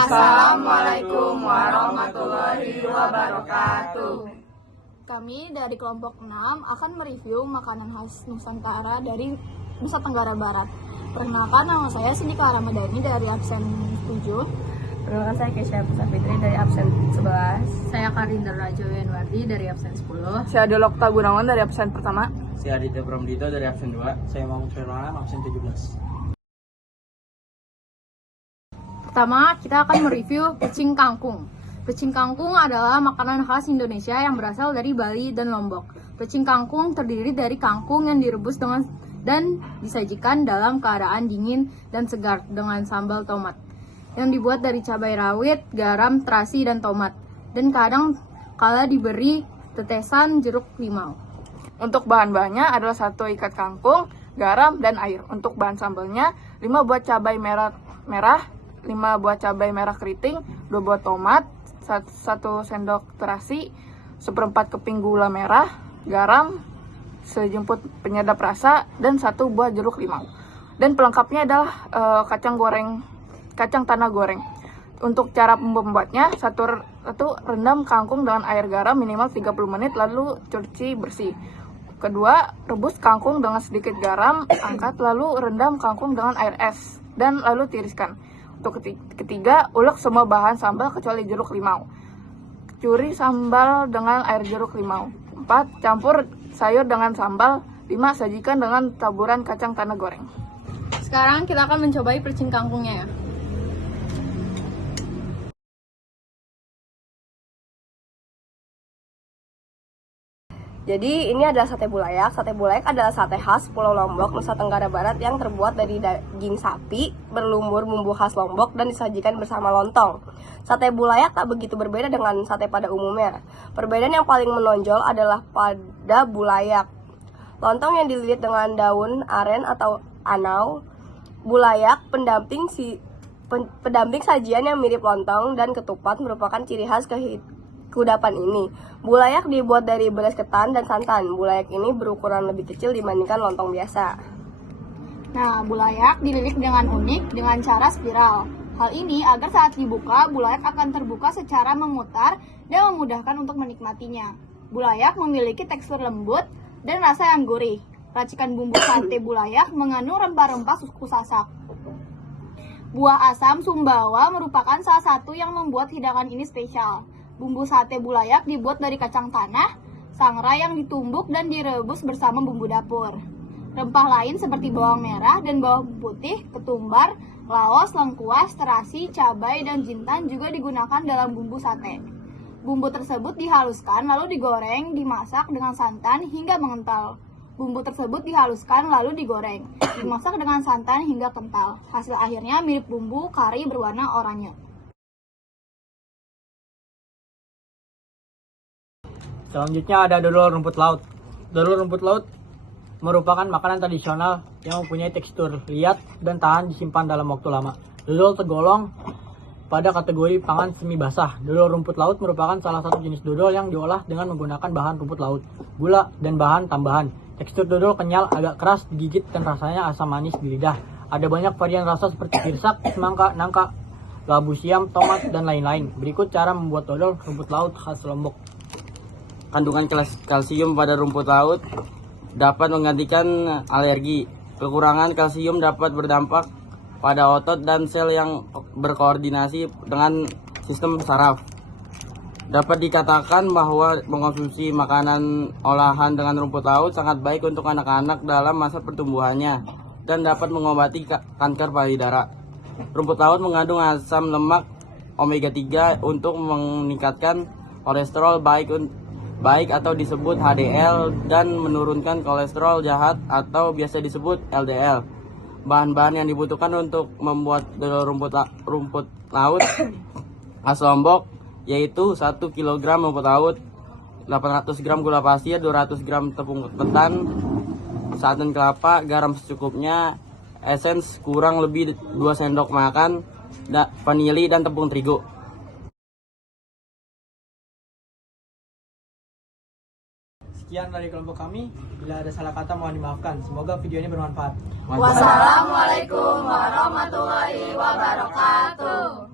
Assalamualaikum warahmatullahi wabarakatuh. Kami dari kelompok 6 akan mereview makanan khas Nusantara dari Nusa Tenggara Barat. Perkenalkan, nama saya Sindika Ramadhani dari absen 7. Perkenalkan, saya Kesha Fitri dari absen 11. Saya Karinda Rajo Yanwardi dari absen 10. Saya Delokta Gunawan dari absen pertama. Saya Aditya Pramdito dari absen 2. Saya Mahmud Firman absen 17. Pertama, kita akan mereview pecing kangkung. Pecing kangkung adalah makanan khas Indonesia yang berasal dari Bali dan Lombok. Pecing kangkung terdiri dari kangkung yang direbus dan disajikan dalam keadaan dingin dan segar dengan sambal tomat yang dibuat dari cabai rawit, garam, terasi, dan tomat, dan kadang kala diberi tetesan jeruk limau. Untuk bahan-bahannya adalah 1 ikat kangkung, garam, dan air. Untuk bahan sambalnya 5 buah cabai merah, 5 buah cabai merah keriting, 2 buah tomat, 1 sendok terasi, 1/4 keping gula merah, garam, sejumput penyedap rasa, dan 1 buah jeruk limau. Dan pelengkapnya adalah kacang tanah goreng. Untuk cara membuatnya, satu rendam kangkung dengan air garam minimal 30 menit lalu cuci bersih. Kedua, rebus kangkung dengan sedikit garam, angkat lalu rendam kangkung dengan air es dan lalu tiriskan. Untuk ketiga, ulek semua bahan sambal kecuali jeruk limau. Curi sambal dengan air jeruk limau. 4, campur sayur dengan sambal. 5, sajikan dengan taburan kacang tanah goreng. Sekarang kita akan mencobai pecing kangkungnya ya. Jadi ini adalah sate bulayak. Sate bulayak adalah sate khas Pulau Lombok, Nusa Tenggara Barat yang terbuat dari daging sapi, berlumur bumbu khas Lombok dan disajikan bersama lontong. Sate bulayak tak begitu berbeda dengan sate pada umumnya. Perbedaan yang paling menonjol adalah pada bulayak. Lontong yang dililit dengan daun aren atau anau. Bulayak pendamping sajian yang mirip lontong dan ketupat merupakan ciri khas kudapan ini. Bulayak dibuat dari beras ketan dan santan. Bulayak ini berukuran lebih kecil dibandingkan lontong biasa. Nah, bulayak dililit dengan unik dengan cara spiral. Hal ini agar saat dibuka, bulayak akan terbuka secara memutar dan memudahkan untuk menikmatinya. Bulayak memiliki tekstur lembut dan rasa yang gurih. Racikan bumbu sate bulayak mengandung rempah-rempah suku sasak. Buah asam sumbawa merupakan salah satu yang membuat hidangan ini spesial. Bumbu sate bulayak dibuat dari kacang tanah, sangrai yang ditumbuk dan direbus bersama bumbu dapur. Rempah lain seperti bawang merah dan bawang putih, ketumbar, laos, lengkuas, terasi, cabai, dan jintan juga digunakan dalam bumbu sate. Bumbu tersebut dihaluskan lalu digoreng, dimasak dengan santan hingga mengental. Bumbu tersebut dihaluskan lalu digoreng, dimasak dengan santan hingga kental. Hasil akhirnya mirip bumbu kari berwarna oranye. Selanjutnya ada dodol rumput laut. Dodol rumput laut merupakan makanan tradisional yang mempunyai tekstur liat dan tahan disimpan dalam waktu lama. Dodol tergolong pada kategori pangan semi basah. Dodol rumput laut merupakan salah satu jenis dodol yang diolah dengan menggunakan bahan rumput laut, gula, dan bahan tambahan. Tekstur dodol kenyal, agak keras digigit, dan rasanya asam manis di lidah. Ada banyak varian rasa seperti pirsak, semangka, nangka, labu siam, tomat, dan lain-lain. Berikut cara membuat dodol rumput laut khas Lombok. Kandungan kalsium pada rumput laut dapat menggantikan alergi. Kekurangan kalsium dapat berdampak pada otot dan sel yang berkoordinasi dengan sistem saraf. Dapat dikatakan bahwa mengonsumsi makanan olahan dengan rumput laut sangat baik untuk anak-anak dalam masa pertumbuhannya dan dapat mengobati kanker payudara. Rumput laut mengandung asam lemak omega 3 untuk meningkatkan kolesterol baik atau disebut HDL dan menurunkan kolesterol jahat atau biasa disebut LDL. Bahan-bahan yang dibutuhkan untuk membuat dodol rumput laut khas Lombok yaitu 1 kg rumput laut, 800 gram gula pasir, 200 gram tepung ketan, santan kelapa, garam secukupnya, esens kurang lebih 2 sendok makan, vanili, dan tepung terigu. Sekian dari kelompok kami. Bila ada salah kata mohon dimaafkan. Semoga video ini bermanfaat. Wassalamualaikum warahmatullahi wabarakatuh.